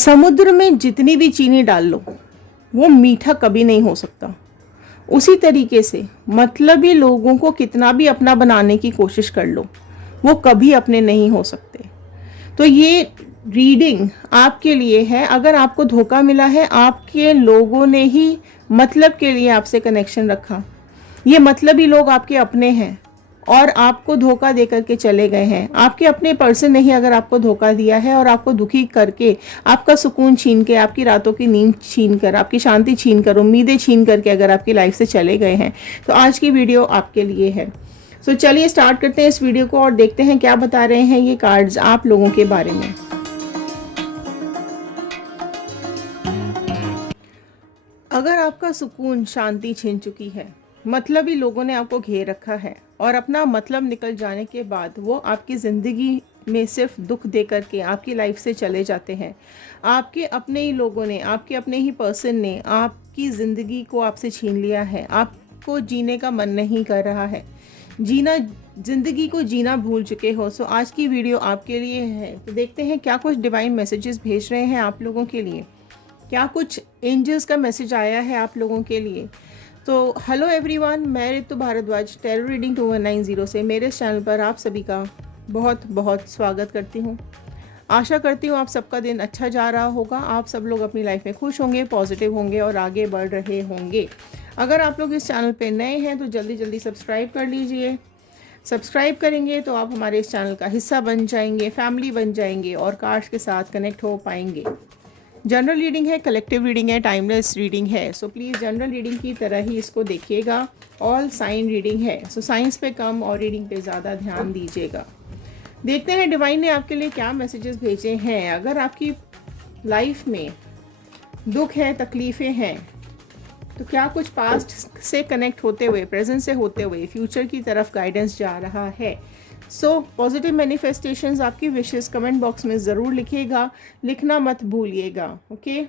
समुद्र में जितनी भी चीनी डाल लो वो मीठा कभी नहीं हो सकता। उसी तरीके से मतलबी लोगों को कितना भी अपना बनाने की कोशिश कर लो वो कभी अपने नहीं हो सकते। तो ये रीडिंग आपके लिए है। अगर आपको धोखा मिला है, आपके लोगों ने ही मतलब के लिए आपसे कनेक्शन रखा, ये मतलबी लोग आपके अपने हैं और आपको धोखा दे करके चले गए हैं। आपके अपने पर्सन ने ही अगर आपको धोखा दिया है और आपको दुखी करके, आपका सुकून छीन के, आपकी रातों की नींद छीन कर, आपकी शांति छीन कर, उम्मीदें छीन करके अगर आपकी लाइफ से चले गए हैं, तो आज की वीडियो आपके लिए है। सो चलिए स्टार्ट करते हैं इस वीडियो को और देखते हैं क्या बता रहे हैं ये कार्ड्स आप लोगों के बारे में। अगर आपका सुकून, शांति छिन चुकी है, मतलबी लोगों ने आपको घेर रखा है और अपना मतलब निकल जाने के बाद वो आपकी ज़िंदगी में सिर्फ दुख दे करके आपकी लाइफ से चले जाते हैं। आपके अपने ही लोगों ने, आपके अपने ही पर्सन ने आपकी ज़िंदगी को आपसे छीन लिया है। आपको जीने का मन नहीं कर रहा है, ज़िंदगी को जीना भूल चुके हो। सो आज की वीडियो आपके लिए है। तो देखते हैं क्या कुछ डिवाइन मैसेजेस भेज रहे हैं आप लोगों के लिए, क्या कुछ एंजल्स का मैसेज आया है आप लोगों के लिए। तो हेलो एवरीवन, मैं ऋतु भारद्वाज टैरो रीडिंग 2190 से मेरे इस चैनल पर आप सभी का बहुत बहुत स्वागत करती हूँ। आशा करती हूँ आप सबका दिन अच्छा जा रहा होगा, आप सब लोग अपनी लाइफ में खुश होंगे, पॉजिटिव होंगे और आगे बढ़ रहे होंगे। अगर आप लोग इस चैनल पे नए हैं तो जल्दी जल्दी सब्सक्राइब कर लीजिए। सब्सक्राइब करेंगे तो आप हमारे इस चैनल का हिस्सा बन जाएंगे, फैमिली बन जाएंगे और कार्ड्स के साथ कनेक्ट हो पाएंगे। जनरल रीडिंग है, कलेक्टिव रीडिंग है, टाइमलेस रीडिंग है। सो प्लीज़ जनरल रीडिंग की तरह ही इसको देखिएगा। ऑल साइन रीडिंग है, सो साइंस पे कम और रीडिंग पे ज़्यादा ध्यान दीजिएगा। देखते हैं डिवाइन ने आपके लिए क्या मैसेजेस भेजे हैं। अगर आपकी लाइफ में दुख है, तकलीफ़ें हैं, तो क्या कुछ पास्ट से कनेक्ट होते हुए, प्रेजेंट से होते हुए फ्यूचर की तरफ गाइडेंस जा रहा है। सो पॉजिटिव मैनिफेस्टेशंस, आपकी विशेस कमेंट बॉक्स में ज़रूर लिखिएगा, लिखना मत भूलिएगा। ओके,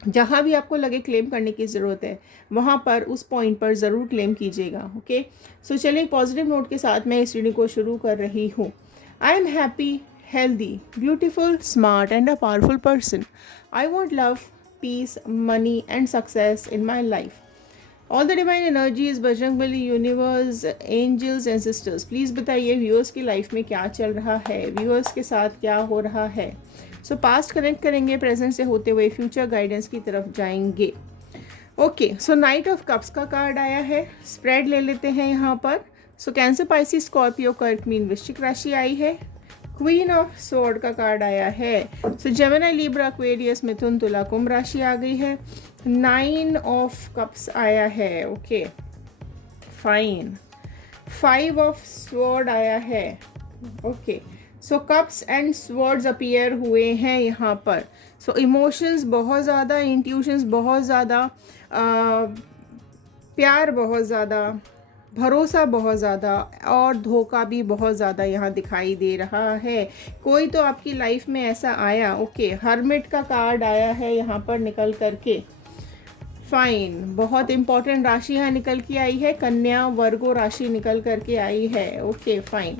जहाँ भी आपको लगे क्लेम करने की ज़रूरत है वहाँ पर उस पॉइंट पर ज़रूर क्लेम कीजिएगा। ओके, सो चलिए एक पॉजिटिव नोट के साथ मैं इस रीडिंग को शुरू कर रही हूँ। I am happy, healthy, beautiful, smart and a powerful person. I want love, peace, money and success in my life. All the divine energies, Bajrangbali, universe, angels and sisters, please बताइए व्यूअर्स की life में क्या चल रहा है, viewers के साथ क्या हो रहा है। सो पास्ट कनेक्ट करेंगे, प्रेजेंट से होते हुए फ्यूचर गाइडेंस की तरफ जाएंगे। Okay, so night of cups का कार्ड आया है, स्प्रेड ले लेते हैं यहाँ पर। सो कैंसर, पाइसिस, स्कॉर्पियो, कर्क, मीन, वृश्चिक राशि आई है। क्वीन ऑफ स्वॉर्ड का कार्ड आया है। सो जेमिनी, लिब्रा, एक्वेरियस, मिथुन, तुला, कुंभ राशि आ गई है। 9 ऑफ कप्स आया है। Okay fine. 5 ऑफ स्वॉर्ड आया है। Okay, so cups and swords appear हुए हैं यहाँ पर। सो इमोशंस बहुत ज़्यादा, इंट्यूशंस बहुत ज़्यादा, प्यार बहुत ज़्यादा, भरोसा बहुत ज़्यादा और धोखा भी बहुत ज़्यादा यहाँ दिखाई दे रहा है। कोई तो आपकी लाइफ में ऐसा आया। ओके, हर्मिट का कार्ड आया है यहाँ पर निकल करके। फाइन, बहुत इंपॉर्टेंट राशि यहाँ निकल के आई है, कन्या वर्गो राशि निकल करके आई है। ओके फाइन,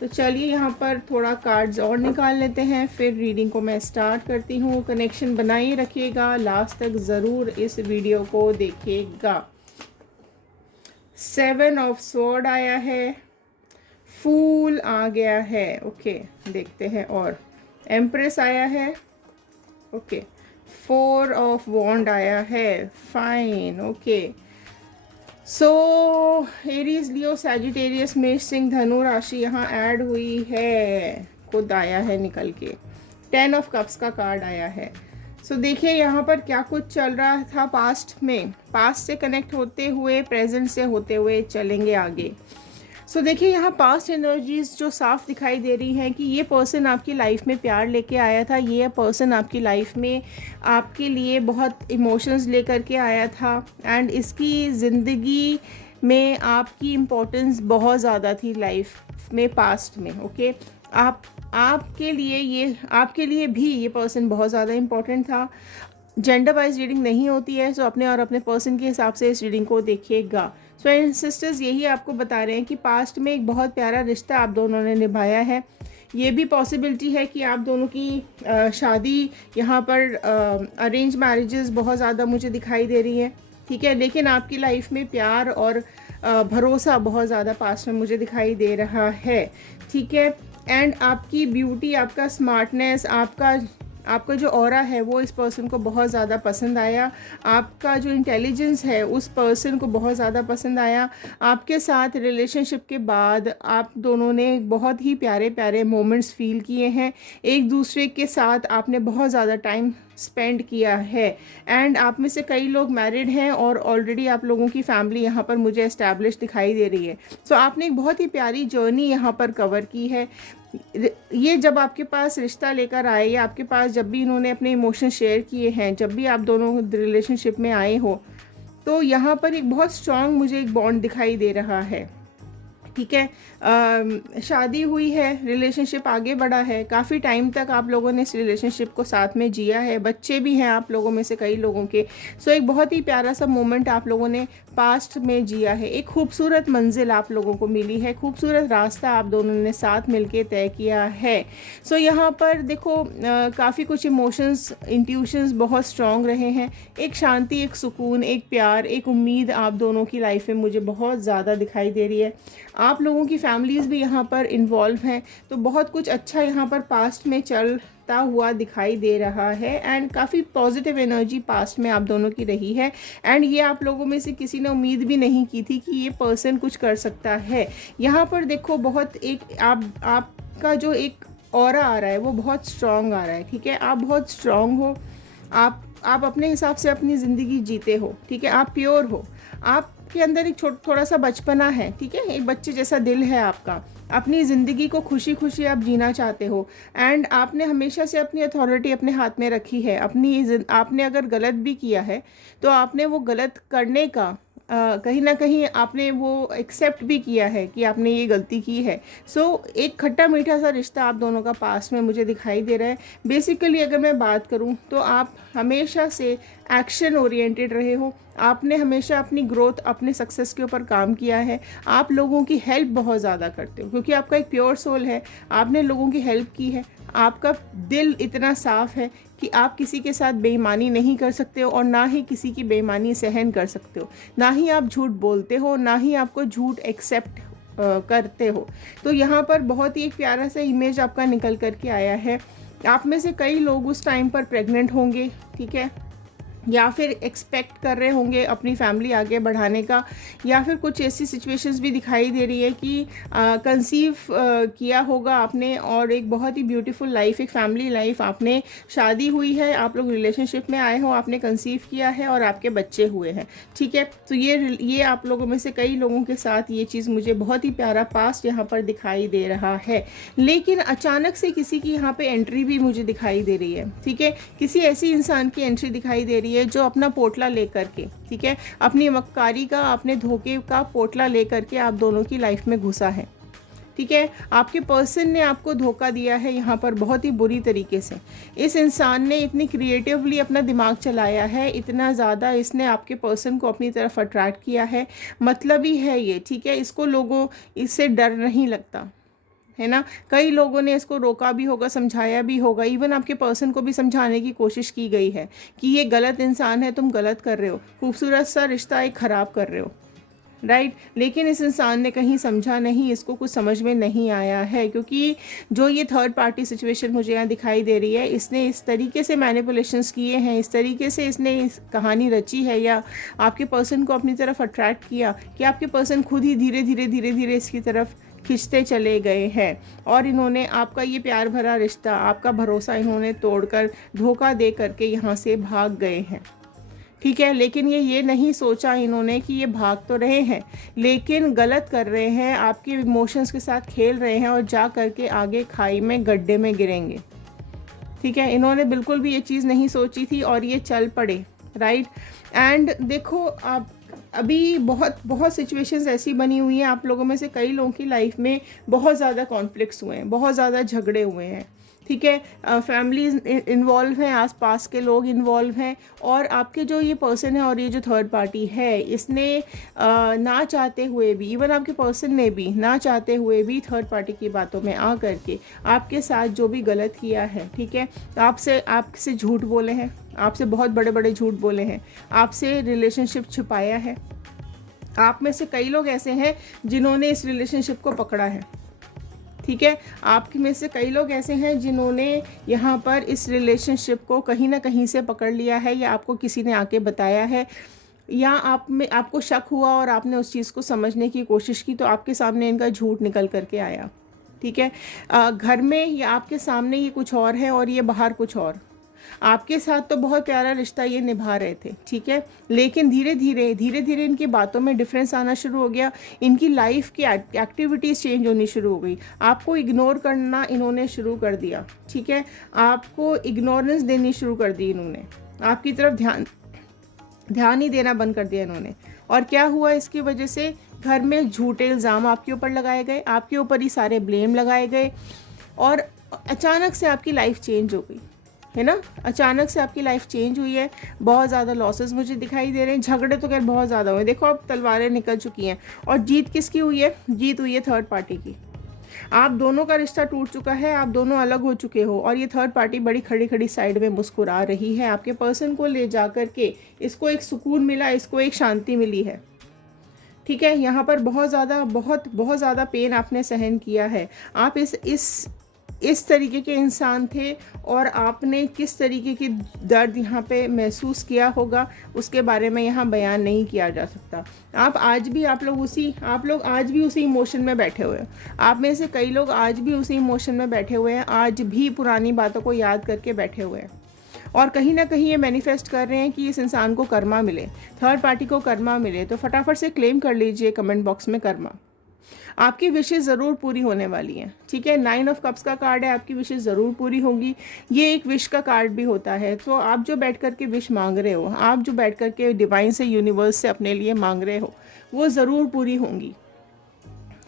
तो चलिए यहाँ पर थोड़ा कार्ड्स और निकाल लेते हैं, फिर रीडिंग को मैं स्टार्ट करती हूँ। कनेक्शन बनाए रखिएगा, लास्ट तक ज़रूर इस वीडियो को देखिएगा। 7 ऑफ स्वॉर्ड आया है, फूल आ गया है। ओके देखते हैं, और एम्प्रेस आया है। ओके, 4 ऑफ वॉन्ड आया है। फाइन। ओके, सो एरीज, लियो, सैजिटेरियस, मेष, सिंह, धनु राशि यहाँ ऐड हुई है, खुद आया है निकल के। 10 ऑफ कप्स का कार्ड आया है। सो देखिए यहाँ पर क्या कुछ चल रहा था पास्ट में, पास्ट से कनेक्ट होते हुए प्रेजेंट से होते हुए चलेंगे आगे। सो देखिए यहाँ पास्ट एनर्जीज जो साफ दिखाई दे रही हैं कि ये पर्सन आपकी लाइफ में प्यार लेके आया था, ये पर्सन आपकी लाइफ में आपके लिए बहुत इमोशंस लेकर के आया था एंड इसकी ज़िंदगी में आपकी इम्पोर्टेंस बहुत ज़्यादा थी लाइफ में पास्ट में। ओके, आपके लिए भी ये पर्सन बहुत ज़्यादा इम्पोर्टेंट था। जेंडर वाइज रीडिंग नहीं होती है, सो अपने और अपने पर्सन के हिसाब से इस रीडिंग को देखिएगा। सो एंड सिस्टर्स यही आपको बता रहे हैं कि पास्ट में एक बहुत प्यारा रिश्ता आप दोनों ने निभाया है। ये भी पॉसिबिलिटी है कि आप दोनों की शादी यहाँ पर अरेंज मैरिजेस बहुत ज़्यादा मुझे दिखाई दे रही है, ठीक है। लेकिन आपकी लाइफ में प्यार और भरोसा बहुत ज़्यादा पास्ट में मुझे दिखाई दे रहा है, ठीक है। एंड आपकी ब्यूटी, आपका स्मार्टनेस, आपका जो ऑरा है वो इस पर्सन को बहुत ज़्यादा पसंद आया। आपका जो इंटेलिजेंस है उस पर्सन को बहुत ज़्यादा पसंद आया। आपके साथ रिलेशनशिप के बाद आप दोनों ने बहुत ही प्यारे प्यारे मोमेंट्स फील किए हैं। एक दूसरे के साथ आपने बहुत ज़्यादा टाइम स्पेंड किया है। एंड आप में से कई लोग मैरिड हैं और ऑलरेडी आप लोगों की फैमिली यहाँ पर मुझे एस्टैब्लिश दिखाई दे रही है। सो आपने एक बहुत ही प्यारी जर्नी यहाँ पर कवर की है। ये जब आपके पास रिश्ता लेकर आए या आपके पास जब भी इन्होंने अपने इमोशन शेयर किए हैं, जब भी आप दोनों रिलेशनशिप में आए हो, तो यहाँ पर एक बहुत स्ट्रॉन्ग मुझे एक बॉन्ड दिखाई दे रहा है, ठीक है। शादी हुई है, रिलेशनशिप आगे बढ़ा है, काफ़ी टाइम तक आप लोगों ने इस रिलेशनशिप को साथ में जिया है, बच्चे भी हैं आप लोगों में से कई लोगों के। सो एक बहुत ही प्यारा सा मोमेंट आप लोगों ने पास्ट में जिया है। एक खूबसूरत मंजिल आप लोगों को मिली है, खूबसूरत रास्ता आप दोनों ने साथ मिलके तय किया है। सो यहाँ पर देखो काफ़ी कुछ इमोशंस, इंट्यूशंस बहुत स्ट्रॉन्ग रहे हैं। एक शांति, एक सुकून, एक प्यार, एक उम्मीद आप दोनों की लाइफ में मुझे बहुत ज़्यादा दिखाई दे रही है। आप लोगों की फैमिलीज़ भी यहाँ पर इन्वॉल्व हैं, तो बहुत कुछ अच्छा यहाँ पर पास्ट में चलता हुआ दिखाई दे रहा है। एंड काफ़ी पॉजिटिव एनर्जी पास्ट में आप दोनों की रही है। एंड ये आप लोगों में से किसी ने उम्मीद भी नहीं की थी कि ये पर्सन कुछ कर सकता है। यहाँ पर देखो बहुत एक आपका जो एक ऑरा आ रहा है वो बहुत स्ट्रॉन्ग आ रहा है, ठीक है। आप बहुत स्ट्रॉन्ग हो, आप अपने हिसाब से अपनी ज़िंदगी जीते हो, ठीक है। आप प्योर हो, आपके अंदर एक थोड़ा सा बचपना है, ठीक है। एक बच्चे जैसा दिल है आपका, अपनी ज़िंदगी को खुशी खुशी आप जीना चाहते हो। एंड आपने हमेशा से अपनी अथॉरिटी अपने हाथ में रखी है। आपने अगर गलत भी किया है तो आपने वो गलत करने का कहीं ना कहीं आपने वो एक्सेप्ट भी किया है कि आपने ये गलती की है। सो एक खट्टा मीठा सा रिश्ता आप दोनों का पास में मुझे दिखाई दे रहा है। बेसिकली अगर मैं बात करूं तो आप हमेशा से एक्शन ओरिएंटेड रहे हो। आपने हमेशा अपनी ग्रोथ, अपने सक्सेस के ऊपर काम किया है। आप लोगों की हेल्प बहुत ज़्यादा करते हो क्योंकि आपका एक प्योर सोल है। आपने लोगों की हेल्प की है। आपका दिल इतना साफ़ है कि आप किसी के साथ बेईमानी नहीं कर सकते हो और ना ही किसी की बेईमानी सहन कर सकते हो। ना ही आप झूठ बोलते हो, ना ही आपको झूठ एक्सेप्ट करते हो। तो यहाँ पर बहुत ही एक प्यारा सा इमेज आपका निकल करके आया है। आप में से कई लोग उस टाइम पर प्रेग्नेंट होंगे, ठीक है, या फिर एक्सपेक्ट कर रहे होंगे अपनी फैमिली आगे बढ़ाने का, या फिर कुछ ऐसी सिचुएशंस भी दिखाई दे रही है कि कंसीव किया होगा आपने और एक बहुत ही ब्यूटीफुल लाइफ, एक फैमिली लाइफ, आपने शादी हुई है, आप लोग रिलेशनशिप में आए हो, आपने कंसीव किया है और आपके बच्चे हुए हैं, ठीक है। तो ये आप लोगों में से कई लोगों के साथ ये चीज़ मुझे बहुत ही प्यारा पास्ट यहाँ पर दिखाई दे रहा है। लेकिन अचानक से किसी की यहाँ पे एंट्री भी मुझे दिखाई दे रही है, ठीक है। किसी ऐसी इंसान की एंट्री दिखाई दे रही है जो अपना पोटला लेकर के, ठीक है, अपनी मक्कारी का, अपने धोखे का पोटला लेकर के आप दोनों की लाइफ में घुसा है, ठीक है। आपके पर्सन ने आपको धोखा दिया है यहाँ पर बहुत ही बुरी तरीके से। इस इंसान ने इतनी क्रिएटिवली अपना दिमाग चलाया है, इतना ज़्यादा इसने आपके पर्सन को अपनी तरफ अट्रैक्ट किया है। मतलब ही है ये, ठीक है। इसको लोगों इससे डर नहीं लगता है ना। कई लोगों ने इसको रोका भी होगा, समझाया भी होगा, इवन आपके पर्सन को भी समझाने की कोशिश की गई है कि ये गलत इंसान है, तुम गलत कर रहे हो, खूबसूरत सा रिश्ता एक ख़राब कर रहे हो, राइट। लेकिन इस इंसान ने कहीं समझा नहीं, इसको कुछ समझ में नहीं आया है क्योंकि जो ये थर्ड पार्टी सिचुएशन मुझे यहाँ दिखाई दे रही है, इसने इस तरीके से मैनिपुलेशंस किए हैं, इस तरीके से इसने इस कहानी रची है या आपके पर्सन को अपनी तरफ अट्रैक्ट किया कि आपके पर्सन खुद ही धीरे धीरे इसकी तरफ खिंचते चले गए हैं। और इन्होंने आपका ये प्यार भरा रिश्ता, आपका भरोसा इन्होंने तोड़कर, धोखा दे करके यहाँ से भाग गए हैं, ठीक है। लेकिन ये नहीं सोचा इन्होंने कि ये भाग तो रहे हैं लेकिन गलत कर रहे हैं, आपके इमोशंस के साथ खेल रहे हैं और जा करके आगे खाई में, गड्ढे में गिरेंगे, ठीक है। इन्होंने बिल्कुल भी ये चीज़ नहीं सोची थी और ये चल पड़े, राइट। एंड देखो आप अभी बहुत सिचुएशंस ऐसी बनी हुई हैं, आप लोगों में से कई लोगों की लाइफ में बहुत ज़्यादा कॉन्फ्लिक्ट्स हुए हैं, बहुत ज़्यादा झगड़े हुए हैं, ठीक है, फैमिलीज इन्वॉल्व हैं, आसपास के लोग इन्वॉल्व हैं, और आपके जो ये पर्सन है और ये जो थर्ड पार्टी है, इसने ना चाहते हुए भी, इवन आपके पर्सन ने भी ना चाहते हुए भी थर्ड पार्टी की बातों में आ करके आपके साथ जो भी गलत किया है, ठीक है, आपसे झूठ बोले हैं, आपसे बहुत बड़े बड़े झूठ बोले हैं, आपसे रिलेशनशिप छुपाया है। आप में से कई लोग ऐसे हैं जिन्होंने इस रिलेशनशिप को पकड़ा है, ठीक है, आपके में से कई लोग ऐसे हैं जिन्होंने यहाँ पर इस रिलेशनशिप को कहीं ना कहीं से पकड़ लिया है, या आपको किसी ने आके बताया है, या आपको शक हुआ और आपने उस चीज़ को समझने की कोशिश की, तो आपके सामने इनका झूठ निकल करके आया। ठीक है, घर में या आपके सामने ये कुछ और है और ये बाहर कुछ और। आपके साथ तो बहुत प्यारा रिश्ता ये निभा रहे थे, ठीक है, लेकिन धीरे धीरे इनकी बातों में डिफरेंस आना शुरू हो गया, इनकी लाइफ की एक्टिविटीज़ चेंज होनी शुरू हो गई, आपको इग्नोर करना इन्होंने शुरू कर दिया, ठीक है, आपको इग्नोरेंस देनी शुरू कर दी इन्होंने, आपकी तरफ ध्यान ही देना बंद कर दिया इन्होंने। और क्या हुआ इसकी वजह से? घर में झूठे इल्ज़ाम आपके ऊपर लगाए गए, आपके ऊपर ही सारे ब्लेम लगाए गए, और अचानक से आपकी लाइफ चेंज हो गई, है ना, अचानक से आपकी लाइफ चेंज हुई है। बहुत ज़्यादा लॉसेस मुझे दिखाई दे रहे हैं, झगड़े तो खैर बहुत ज़्यादा हुए, देखो अब तलवारें निकल चुकी हैं, और जीत किसकी हुई है? जीत हुई है थर्ड पार्टी की। आप दोनों का रिश्ता टूट चुका है, आप दोनों अलग हो चुके हो, और ये थर्ड पार्टी बड़ी खड़ी खड़ी साइड में मुस्कुरा रही है आपके पर्सन को ले जा कर के। इसको एक सुकून मिला, इसको एक शांति मिली है, ठीक है। यहाँ पर बहुत ज़्यादा पेन आपने सहन किया है। आप इस तरीके के इंसान थे, और आपने किस तरीके की दर्द यहाँ पे महसूस किया होगा उसके बारे में यहाँ बयान नहीं किया जा सकता। आप लोग आज भी उसी इमोशन में बैठे हुए हैं। आप में से कई लोग आज भी उसी इमोशन में बैठे हुए हैं, आज भी पुरानी बातों को याद करके बैठे हुए हैं, और कहीं ना कहीं ये मैनिफेस्ट कर रहे हैं कि इस इंसान को कर्मा मिले, थर्ड पार्टी को कर्मा मिले। तो फटाफट से क्लेम कर लीजिए कमेंट बॉक्स में कर्मा। आपकी विशेष ज़रूर पूरी होने वाली हैं, ठीक है। 9 ऑफ कप्स का कार्ड है, आपकी विशेष ज़रूर पूरी होंगी। ये एक विश का कार्ड भी होता है। तो आप जो बैठ कर के विश मांग रहे हो, आप जो बैठ कर के डिवाइन से, यूनिवर्स से अपने लिए मांग रहे हो, वो ज़रूर पूरी होंगी,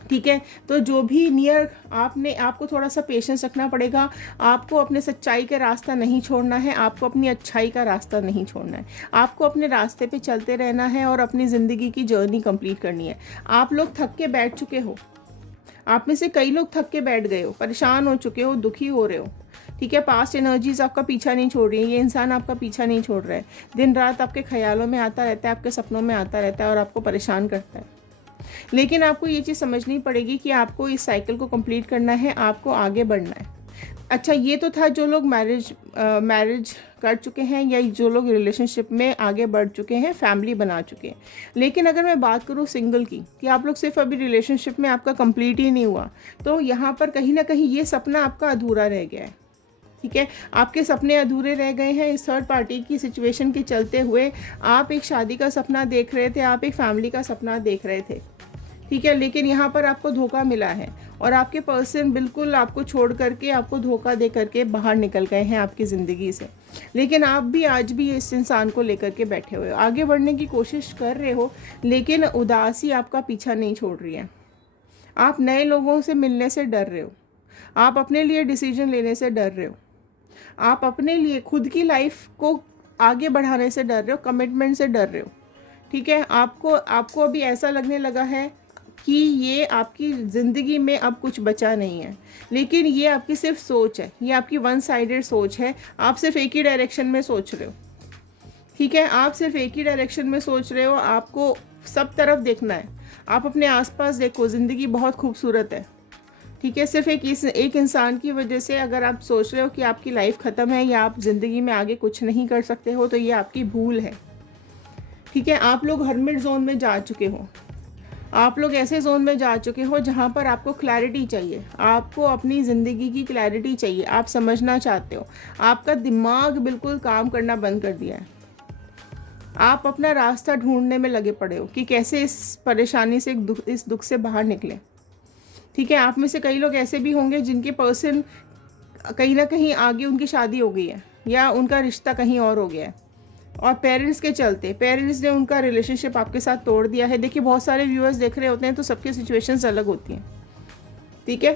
ठीक है। तो जो भी नियर आपको थोड़ा सा पेशेंस रखना पड़ेगा। आपको अपने सच्चाई का रास्ता नहीं छोड़ना है, आपको अपनी अच्छाई का रास्ता नहीं छोड़ना है, आपको अपने रास्ते पे चलते रहना है और अपनी ज़िंदगी की जर्नी कंप्लीट करनी है। आप लोग थक के बैठ चुके हो, आप में से कई लोग थक के बैठ गए हो, परेशान हो चुके हो, दुखी हो रहे हो, ठीक है। पास्ट एनर्जीज आपका पीछा नहीं छोड़ रही है, ये इंसान आपका पीछा नहीं छोड़ रहा है, दिन रात आपके ख्यालों में आता रहता है, आपके सपनों में आता रहता है और आपको परेशान करता है। लेकिन आपको ये चीज़ समझनी पड़ेगी कि आपको इस साइकिल को कंप्लीट करना है, आपको आगे बढ़ना है। अच्छा, ये तो था जो लोग मैरिज कर चुके हैं, या जो लोग रिलेशनशिप में आगे बढ़ चुके हैं, फैमिली बना चुके हैं। लेकिन अगर मैं बात करूँ सिंगल की, कि आप लोग सिर्फ अभी रिलेशनशिप में आपका कंप्लीट ही नहीं हुआ, तो यहाँ पर कहीं ना कहीं ये सपना आपका अधूरा रह गया है, ठीक है। आपके सपने अधूरे रह गए हैं इस थर्ड पार्टी की सिचुएशन के चलते हुए। आप एक शादी का सपना देख रहे थे, आप एक फैमिली का सपना देख रहे थे, ठीक है। लेकिन यहाँ पर आपको धोखा मिला है, और आपके पर्सन बिल्कुल आपको छोड़ करके, आपको धोखा दे करके बाहर निकल गए हैं आपकी ज़िंदगी से। लेकिन आप भी आज भी इस इंसान को लेकर के बैठे हुए हो, आगे बढ़ने की कोशिश कर रहे हो, लेकिन उदासी आपका पीछा नहीं छोड़ रही है। आप नए लोगों से मिलने से डर रहे हो, आप अपने लिए डिसीजन लेने से डर रहे हो, आप अपने लिए खुद की लाइफ को आगे बढ़ाने से डर रहे हो, कमिटमेंट से डर रहे हो, ठीक है। आपको अभी ऐसा लगने लगा है कि ये आपकी ज़िंदगी में अब कुछ बचा नहीं है। लेकिन ये आपकी सिर्फ सोच है, ये आपकी वन साइडेड सोच है। आप सिर्फ एक ही डायरेक्शन में सोच रहे हो, ठीक है। आप सिर्फ एक ही डायरेक्शन में सोच रहे हो, आपको सब तरफ देखना है। आप अपने आसपास देखो, ज़िंदगी बहुत खूबसूरत है, ठीक है। सिर्फ एक इंसान की वजह से अगर आप सोच रहे हो कि आपकी लाइफ ख़त्म है, या आप ज़िंदगी में आगे कुछ नहीं कर सकते हो, तो ये आपकी भूल है, ठीक है। आप लोग हर्मिट जोन में जा चुके हो, आप लोग ऐसे जोन में जा चुके हो जहाँ पर आपको क्लैरिटी चाहिए, आपको अपनी ज़िंदगी की क्लैरिटी चाहिए, आप समझना चाहते हो। आपका दिमाग बिल्कुल काम करना बंद कर दिया है, आप अपना रास्ता ढूंढने में लगे पड़े हो कि कैसे इस परेशानी से, इस दुख से बाहर निकले, ठीक है। आप में से कई लोग ऐसे भी होंगे जिनके पर्सन कहीं ना कहीं आगे उनकी शादी हो गई है, या उनका रिश्ता कहीं और हो गया है, और पेरेंट्स के चलते पेरेंट्स ने उनका रिलेशनशिप आपके साथ तोड़ दिया है। देखिए, बहुत सारे व्यूअर्स देख रहे होते हैं, तो सबकी सिचुएशंस अलग होती हैं, ठीक है।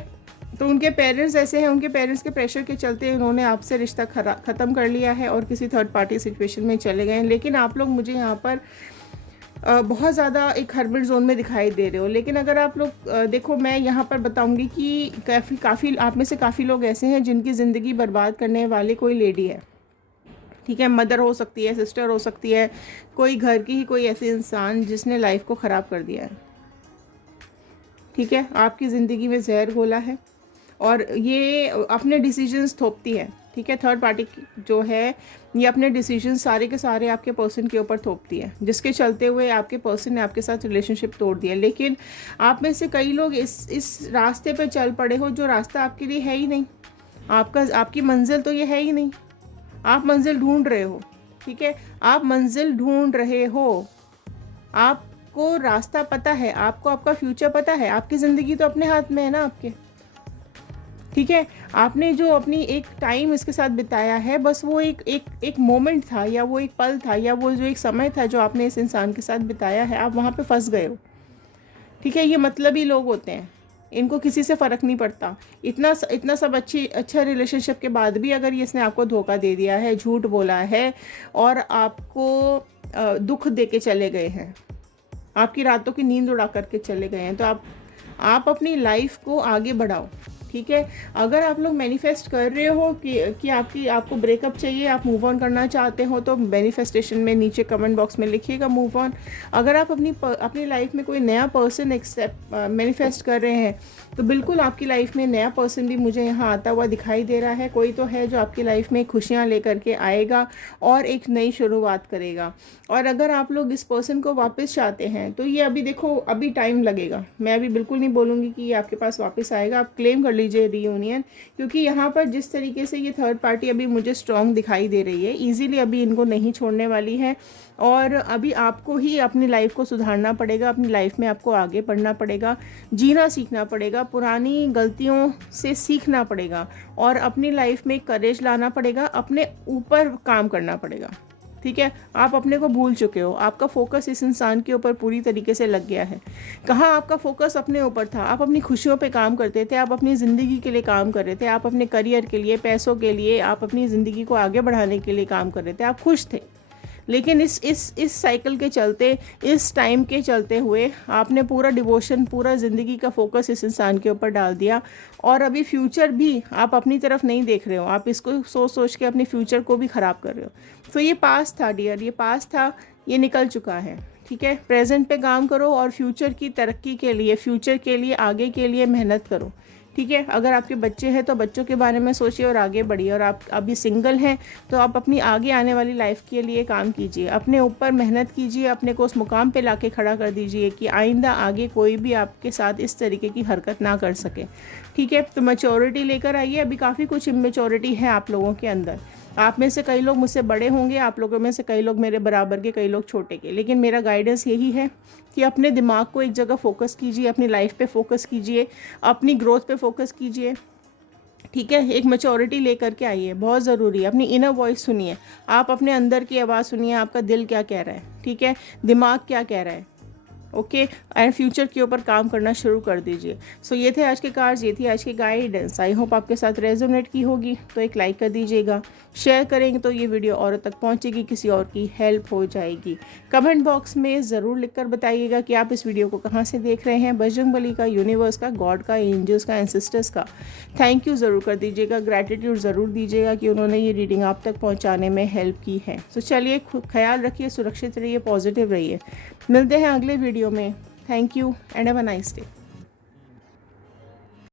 तो उनके पेरेंट्स ऐसे हैं, उनके पेरेंट्स के प्रेशर के चलते उन्होंने आपसे रिश्ता ख़त्म कर लिया है और किसी थर्ड पार्टी सिचुएशन में चले गए हैं। लेकिन आप लोग मुझे यहाँ पर बहुत ज़्यादा एक हर्मिट जोन में दिखाई दे रहे हो। लेकिन अगर आप लोग देखो, मैं यहाँ पर बताऊँगी कि काफ़ी आप में से काफ़ी लोग ऐसे हैं जिनकी ज़िंदगी बर्बाद करने वाली कोई लेडी है, ठीक है। मदर हो सकती है, सिस्टर हो सकती है, कोई घर की ही कोई ऐसे इंसान जिसने लाइफ को ख़राब कर दिया है, ठीक है। आपकी ज़िंदगी में जहर घोला है और ये अपने डिसीजंस थोपती है, ठीक है। थर्ड पार्टी जो है ये अपने डिसीजन सारे के सारे आपके पर्सन के ऊपर थोपती है, जिसके चलते हुए आपके पर्सन ने आपके साथ रिलेशनशिप तोड़ दिया। लेकिन आप में से कई लोग इस रास्ते पे चल पड़े हो जो रास्ता आपके लिए है ही नहीं। आपकी मंजिल तो ये है ही नहीं। आप मंजिल ढूंढ रहे हो, ठीक है। आप मंजिल ढूंढ रहे हो, आपको रास्ता पता है, आपको आपका फ्यूचर पता है, आपकी ज़िंदगी तो अपने हाथ में है ना आपके, ठीक है। आपने जो अपनी एक टाइम इसके साथ बिताया है, बस वो एक मोमेंट था, या वो एक पल था, या वो जो एक समय था जो आपने इस इंसान के साथ बिताया है, आप वहाँ पे फंस गए हो, ठीक है। ये मतलबी लोग होते हैं, इनको किसी से फ़र्क नहीं पड़ता। इतना सब अच्छा रिलेशनशिप के बाद भी अगर इसने आपको धोखा दे दिया है, झूठ बोला है और आपको दुख दे के चले गए हैं, आपकी रातों की नींद उड़ा करके चले गए हैं, तो आप अपनी लाइफ को आगे बढ़ाओ, ठीक है। अगर आप लोग मैनिफेस्ट कर रहे हो कि आपको ब्रेकअप चाहिए, आप मूव ऑन करना चाहते हो, तो मैनिफेस्टेशन में नीचे कमेंट बॉक्स में लिखिएगा मूव ऑन। अगर आप अपनी लाइफ में कोई नया पर्सन मैनिफेस्ट कर रहे हैं, तो बिल्कुल आपकी लाइफ में नया पर्सन भी मुझे यहाँ आता हुआ दिखाई दे रहा है। कोई तो है जो आपकी लाइफ में खुशियाँ लेकर के आएगा और एक नई शुरुआत करेगा। और अगर आप लोग इस पर्सन को वापस चाहते हैं, तो ये अभी देखो, अभी टाइम लगेगा। मैं अभी बिल्कुल नहीं बोलूँगी कि ये आपके पास वापस आएगा। आप क्लेम कर लीजिए रीयूनियन, क्योंकि यहाँ पर जिस तरीके से ये थर्ड पार्टी अभी मुझे स्ट्रॉन्ग दिखाई दे रही है, इजीली अभी इनको नहीं छोड़ने वाली है। और अभी आपको ही अपनी लाइफ को सुधारना पड़ेगा, अपनी लाइफ में आपको आगे बढ़ना पड़ेगा, जीना सीखना पड़ेगा, पुरानी गलतियों से सीखना पड़ेगा और अपनी लाइफ में करेज लाना पड़ेगा, अपने ऊपर काम करना पड़ेगा, ठीक है। आप अपने को भूल चुके हो, आपका फोकस इस इंसान के ऊपर पूरी तरीके से लग गया है। कहाँ आपका फोकस अपने ऊपर था, आप अपनी खुशियों पे काम करते थे, आप अपनी ज़िंदगी के लिए काम कर रहे थे, आप अपने करियर के लिए, पैसों के लिए, आप अपनी ज़िंदगी को आगे बढ़ाने के लिए काम कर रहे थे, आप खुश थे। लेकिन इस साइकिल के चलते, इस टाइम के चलते हुए आपने पूरा डिवोशन, पूरा ज़िंदगी का फोकस इस इंसान के ऊपर डाल दिया और अभी फ्यूचर भी आप अपनी तरफ नहीं देख रहे हो। आप इसको सोच के अपने फ्यूचर को भी ख़राब कर रहे हो। तो ये पास्ट था डियर, ये पास्ट था, ये निकल चुका है, ठीक है। प्रेजेंट पे काम करो और फ्यूचर की तरक्की के लिए, फ्यूचर के लिए, आगे के लिए मेहनत करो, ठीक है। अगर आपके बच्चे हैं तो बच्चों के बारे में सोचिए और आगे बढ़िए। और आप अभी सिंगल हैं तो आप अपनी आगे आने वाली लाइफ के लिए काम कीजिए, अपने ऊपर मेहनत कीजिए, अपने को उस मुकाम पे लाके खड़ा कर दीजिए कि आइंदा आगे कोई भी आपके साथ इस तरीके की हरकत ना कर सके, ठीक है। तो मैच्योरिटी लेकर आइए। अभी काफ़ी कुछ इमेच्योरिटी है आप लोगों के अंदर। आप में से कई लोग मुझसे बड़े होंगे, आप लोगों में से कई लोग मेरे बराबर के, कई लोग छोटे के। लेकिन मेरा गाइडेंस यही है कि अपने दिमाग को एक जगह फोकस कीजिए, अपनी लाइफ पे फोकस कीजिए, अपनी ग्रोथ पे फोकस कीजिए, ठीक है। एक मैच्योरिटी लेकर के आइए, बहुत ज़रूरी है। अपनी इनर वॉइस सुनिए, आप अपने अंदर की आवाज़ सुनिए, आपका दिल क्या कह रहा है, ठीक है, दिमाग क्या कह रहा है, ओके। एंड फ्यूचर के ऊपर काम करना शुरू कर दीजिए। सो ये थे आज के कार्ड्स, ये थी आज की गाइडेंस। आई होप आपके साथ रेजोनेट की होगी। तो एक लाइक कर दीजिएगा, शेयर करेंगे तो ये वीडियो औरों तक पहुंचेगी, किसी और की हेल्प हो जाएगी। कमेंट बॉक्स में ज़रूर लिखकर बताइएगा कि आप इस वीडियो को कहाँ से देख रहे हैं, बजरंगबली का, यूनिवर्स का, गॉड का, एंजल्स का, एंसेस्टर्स का। थैंक यू ज़रूर कर दीजिएगा, ग्रैटिट्यूड ज़रूर दीजिएगा कि उन्होंने ये रीडिंग आप तक पहुँचाने में हेल्प की है। तो चलिए, ख्याल रखिए, सुरक्षित रहिए, पॉजिटिव रहिए। मिलते हैं अगले वीडियो में। Thank you and have a nice day.